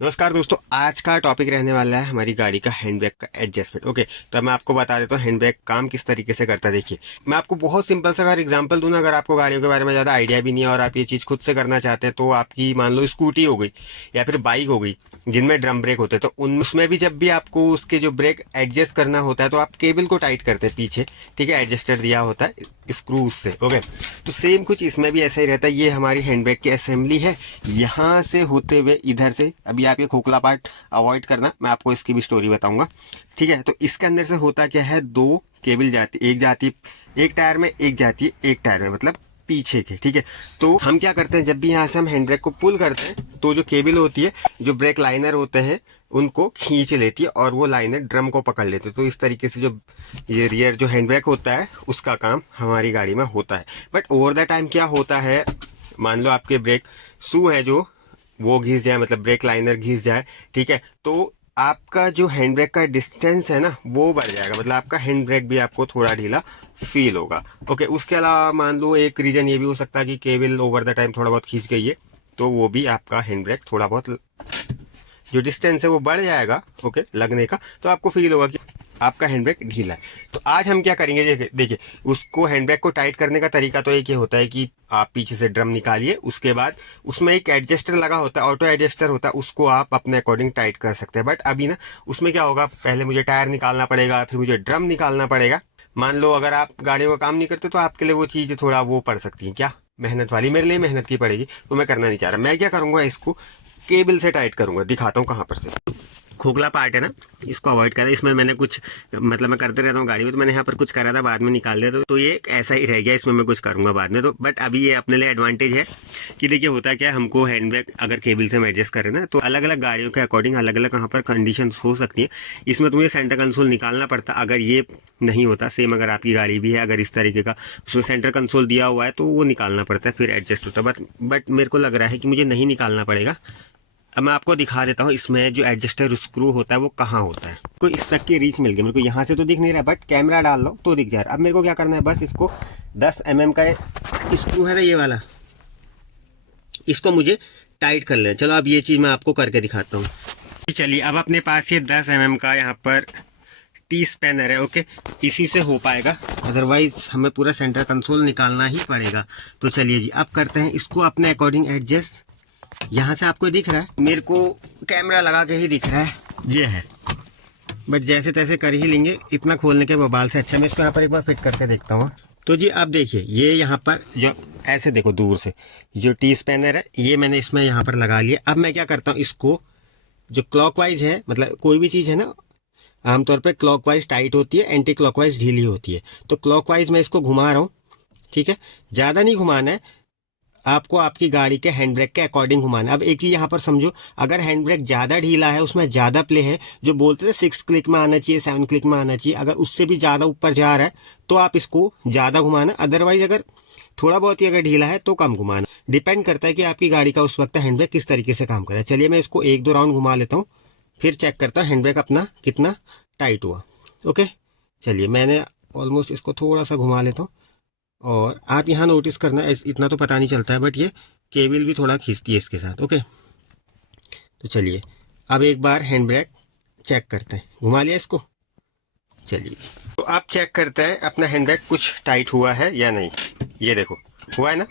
नमस्कार दोस्तों, आज का टॉपिक रहने वाला है हमारी गाड़ी का हैंड ब्रेक का एडजस्टमेंट। ओके, तो मैं आपको बता देता हूँ हैंड ब्रेक काम किस तरीके से करता है। देखिए, मैं आपको बहुत सिंपल सा अगर एग्जांपल दूं ना, अगर आपको गाड़ियों के बारे में ज़्यादा आइडिया भी नहीं है और आप ये चीज़ खुद से करना चाहते हैं, तो आपकी मान लो स्कूटी हो गई या फिर बाइक हो गई जिनमें ड्रम ब्रेक होते हैं, तो उसमें भी जब भी आपको उसके जो ब्रेक एडजस्ट करना होता है तो आप केबल को टाइट करते हैं पीछे, ठीक है, एडजस्टर दिया होता है स्क्रू से। ओके, तो सेम कुछ इसमें भी ऐसा ही रहता है। ये हमारी हैंड ब्रेक की असेंबली है, यहाँ से होते हुए इधर से, अभी आप ये खोखला पार्ट अवॉइड करना, मैं आपको इसकी भी स्टोरी बताऊंगा, ठीक है। तो इसके अंदर से होता क्या है, दो केबल जाती, एक जाती एक टायर में, एक जाती है एक टायर में, मतलब पीछे के, ठीक है। तो हम क्या करते हैं, जब भी यहाँ से हम हैंड ब्रेक को पुल करते हैं तो जो केबल होती है, जो ब्रेक लाइनर होते हैं उनको खींच लेती है और वो लाइनर ड्रम को पकड़ लेते हैं। तो इस तरीके से जो ये रियर जो हैंड ब्रेक होता है उसका काम हमारी गाड़ी में होता है। बट ओवर द टाइम क्या होता है, मान लो आपके ब्रेक शू है जो वो घिस जाए, मतलब ब्रेक लाइनर घिस जाए, ठीक है, तो आपका जो हैंड ब्रेक का डिस्टेंस है ना वो बढ़ जाएगा, मतलब आपका हैंड ब्रेक भी आपको थोड़ा ढीला फील होगा। ओके, उसके अलावा मान लो एक रीजन ये भी हो सकता है कि केबल ओवर द टाइम थोड़ा बहुत खींच गई है, तो वो भी आपका हैंड ब्रेक थोड़ा बहुत जो डिस्टेंस है वो बढ़ जाएगा, ओके, लगने का, तो आपको फील होगा कि आपका हैंड ब्रेक ढीला है। तो आज हम क्या करेंगे, देखिए उसको हैंड ब्रेक को टाइट करने का तरीका तो एक ही होता है कि आप पीछे से ड्रम निकालिए, उसके बाद उसमें एक एडजस्टर लगा होता है, ऑटो एडजस्टर होता है, उसको आप अपने अकॉर्डिंग टाइट कर सकते हैं। बट अभी ना उसमें क्या होगा, पहले मुझे टायर निकालना पड़ेगा, फिर मुझे ड्रम निकालना पड़ेगा। मान लो अगर आप गाड़ियों का काम नहीं करते तो आपके लिए वो चीज़ थोड़ा वो पड़ सकती है, क्या मेहनत वाली, मेरे लिए मेहनत की पड़ेगी, तो मैं करना नहीं चाह रहा। मैं क्या करूँगा, इसको केबल से टाइट करूंगा, दिखाता हूँ कहाँ पर से। खोखला पार्ट है ना, इसको अवॉइड करें, इसमें मैंने कुछ, मतलब मैं करते रहता हूँ गाड़ी में, तो मैंने यहाँ पर कुछ करा था, बाद में निकाल दिया, तो ये ऐसा ही रह गया, इसमें मैं कुछ करूंगा बाद में। तो बट अभी ये अपने लिए एडवांटेज है कि देखिए होता क्या है, हमको हैंड ब्रेक अगर केबल से हम एडजस्ट करें ना, तो अलग अलग गाड़ियों के अकॉर्डिंग अलग अलग कहाँ पर कंडीशन हो सकती है। इसमें तुम्हें सेंटर कंसोल निकालना पड़ता, अगर ये नहीं होता, सेम अगर आपकी गाड़ी भी है, अगर इस तरीके का उसमें सेंटर कंसोल दिया हुआ है तो वो निकालना पड़ता है, फिर एडजस्ट होता है। बट मेरे को लग रहा है कि मुझे नहीं निकालना पड़ेगा। अब मैं आपको दिखा देता हूँ इसमें जो एडजस्टर स्क्रू होता है वो कहाँ होता है। तो इस तक की रीच मिल गई मेरे को, यहाँ से तो दिख नहीं रहा, बट कैमरा डाल लो तो दिख जा रहा है। अब मेरे को क्या करना है, बस इसको 10 mm का स्क्रू है ना ये वाला, इसको मुझे टाइट कर लेना। चलो अब ये चीज़ मैं आपको करके दिखाता हूँ। चलिए, अब अपने पास ये 10 mm का यहाँ पर टी स्पैनर है, ओके, इसी से हो पाएगा, अदरवाइज हमें पूरा सेंटर कंसोल निकालना ही पड़ेगा। तो चलिए जी, अब करते हैं इसको अपने अकॉर्डिंग एडजस्ट। यहाँ से आपको दिख रहा है, मेरे को कैमरा लगा के ही दिख रहा है, ये है, बट जैसे तैसे कर ही लेंगे, इतना खोलने के बवाल से अच्छा मैं इसको यहाँ पर एक बार फिट करके देखता हूँ। तो जी अब देखिए, ये यहाँ पर जो ऐसे देखो दूर से जो टी स्पैनर है ये मैंने इसमें यहाँ पर लगा लिया। अब मैं क्या करता हूँ, इसको जो क्लॉकवाइज है, मतलब कोई भी चीज़ है ना आमतौर पर क्लॉकवाइज टाइट होती है, एंटी क्लॉकवाइज ढीली होती है, तो क्लॉकवाइज मैं इसको घुमा रहा हूँ, ठीक है, ज़्यादा नहीं घुमाना है आपको, आपकी गाड़ी के हैंड ब्रेक के अकॉर्डिंग घुमाना। अब एक चीज़ यहाँ पर समझो, अगर हैंड ब्रेक ज़्यादा ढीला है, उसमें ज़्यादा प्ले है, जो बोलते थे 6 क्लिक में आना चाहिए, 7 क्लिक में आना चाहिए, अगर उससे भी ज़्यादा ऊपर जा रहा है तो आप इसको ज़्यादा घुमाना। अदरवाइज अगर थोड़ा बहुत ही अगर ढीला है तो कम घुमाना। डिपेंड करता है कि आपकी गाड़ी का उस वक्त हैंड ब्रेक किस तरीके से काम कर रहा है। चलिए मैं इसको 1-2 राउंड घुमा लेता हूँ, फिर चेक करता हूँ हैंड ब्रेक अपना कितना टाइट हुआ। ओके, चलिए मैंने ऑलमोस्ट इसको थोड़ा सा घुमा लेता हूँ, और आप यहाँ नोटिस करना, इतना तो पता नहीं चलता है, बट ये केबल भी थोड़ा खींचती है इसके साथ। ओके, तो चलिए अब एक बार हैंड ब्रेक चेक करते हैं, घुमा लिया इसको। चलिए तो आप चेक करते हैं अपना हैंड ब्रेक कुछ टाइट हुआ है या नहीं। ये देखो हुआ है ना,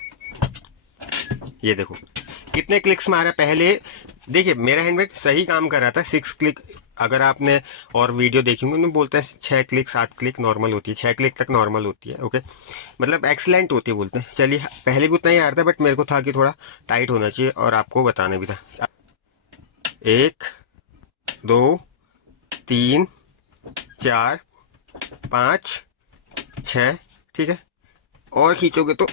ये देखो कितने क्लिक्स मारा पहले। देखिए मेरा हैंड ब्रेक सही काम कर रहा था, 6 क्लिक, अगर आपने और वीडियो देखी होंगी उनमें बोलते हैं 6 क्लिक 7 क्लिक नॉर्मल होती है, 6 क्लिक तक नॉर्मल होती है, ओके, मतलब एक्सीलेंट होती है बोलते हैं। चलिए पहले भी उतना ही आ रहा था, बट मेरे को था कि थोड़ा टाइट होना चाहिए और आपको बताना भी था। 1 2 3 4 5 6, ठीक है, और खींचोगे तो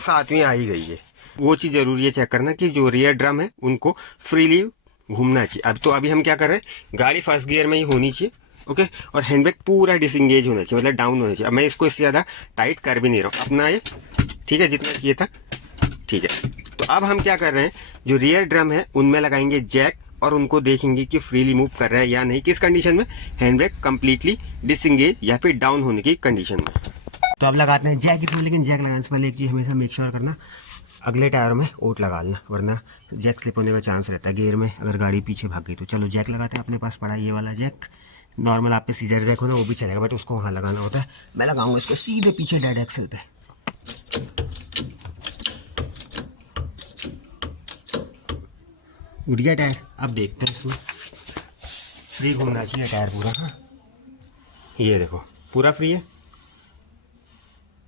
7वीं आ ही गई है। वो चीज़ जरूरी है चेक करना कि जो रियर ड्रम है उनको फ्रीली घूमना चाहिए। अब तो अभी हम क्या कर रहे हैं, गाड़ी फर्स्ट गियर में ही होनी चाहिए, ओके, और हैंड ब्रेक पूरा डिसंगेज होना चाहिए, मतलब डाउन होना चाहिए। अब मैं इसको इससे ज़्यादा टाइट कर भी नहीं रहा हूँ, अपना ये ठीक है जितना चाहिए था, ठीक है। तो अब हम क्या कर रहे हैं, जो रियर ड्रम है उनमें लगाएंगे जैक और उनको देखेंगे कि फ्रीली मूव कर रहा है या नहीं, किस कंडीशन में, हैंड ब्रेक कंप्लीटली डिसंगेज या फिर डाउन होने की कंडीशन में। तो अब लगाते हैं जैक इसमें, लेकिन जैक लगाने से पहले एक चीज़ हमेशा मेक श्योर करना, अगले टायर में ओट लगा लेना, वरना जैक स्लिप होने का चांस रहता है गियर में अगर गाड़ी पीछे भाग गई तो। चलो जैक लगाते हैं, अपने पास पड़ा ये वाला जैक। नॉर्मल आप पे सीजर जैक हो ना वो भी चलेगा, बट उसको वहाँ लगाना होता है। मैं लगाऊंगा इसको सीधे पीछे डेड एक्सल पे। उठ गया टायर। अब देखते हैं इसमें फ्री घूमना चाहिए टायर पूरा। हाँ ये देखो पूरा फ्री है।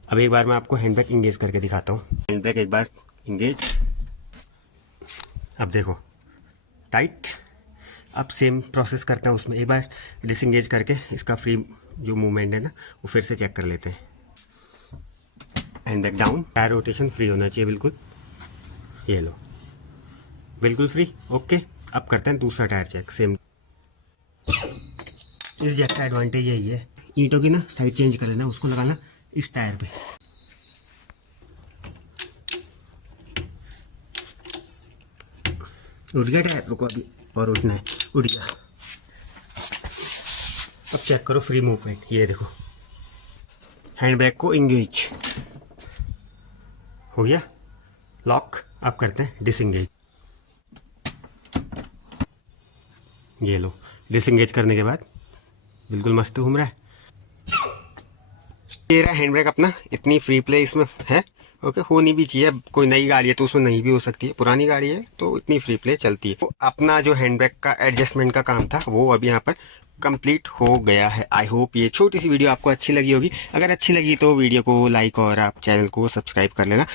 अब एक बार मैं आपको हैंड ब्रेक इंगेज करके दिखाता हूँ। हैंड ब्रेक एक बार इंगेज, अब देखो टाइट। अब सेम प्रोसेस करते हैं उसमें, एक बार डिसंगेज करके इसका फ्री जो मूवमेंट है ना वो फिर से चेक कर लेते हैं। Hand brake down, tyre rotation free होना चाहिए बिल्कुल। ये लो बिल्कुल फ्री, ओके। अब करते हैं दूसरा टायर चेक सेम। इस जैक का एडवांटेज यही है, ईंटों की ना साइड चेंज कर लेना, उसको लगाना इस टायर पे। उठ गया टायर, रुको अभी और उठना है, उठ गया। अब चेक करो फ्री मूवमेंट, ये देखो हैंड ब्रेक को इंगेज हो गया लॉक। अब करते हैं डिसंगेज। ये लो डिसंगेज करने के बाद बिल्कुल मस्त घूम रहा है। ये रहा हैंड ब्रेक अपना, इतनी फ्री प्ले इसमें है। ओके होनी भी चाहिए, कोई नई गाड़ी है तो उसमें नहीं भी हो सकती है, पुरानी गाड़ी है तो इतनी फ्री प्ले चलती है। तो अपना जो हैंड ब्रेक का एडजस्टमेंट का काम था वो अभी यहाँ पर कंप्लीट हो गया है। आई होप ये छोटी सी वीडियो आपको अच्छी लगी होगी। अगर अच्छी लगी तो वीडियो को लाइक और आप चैनल को सब्सक्राइब कर लेना।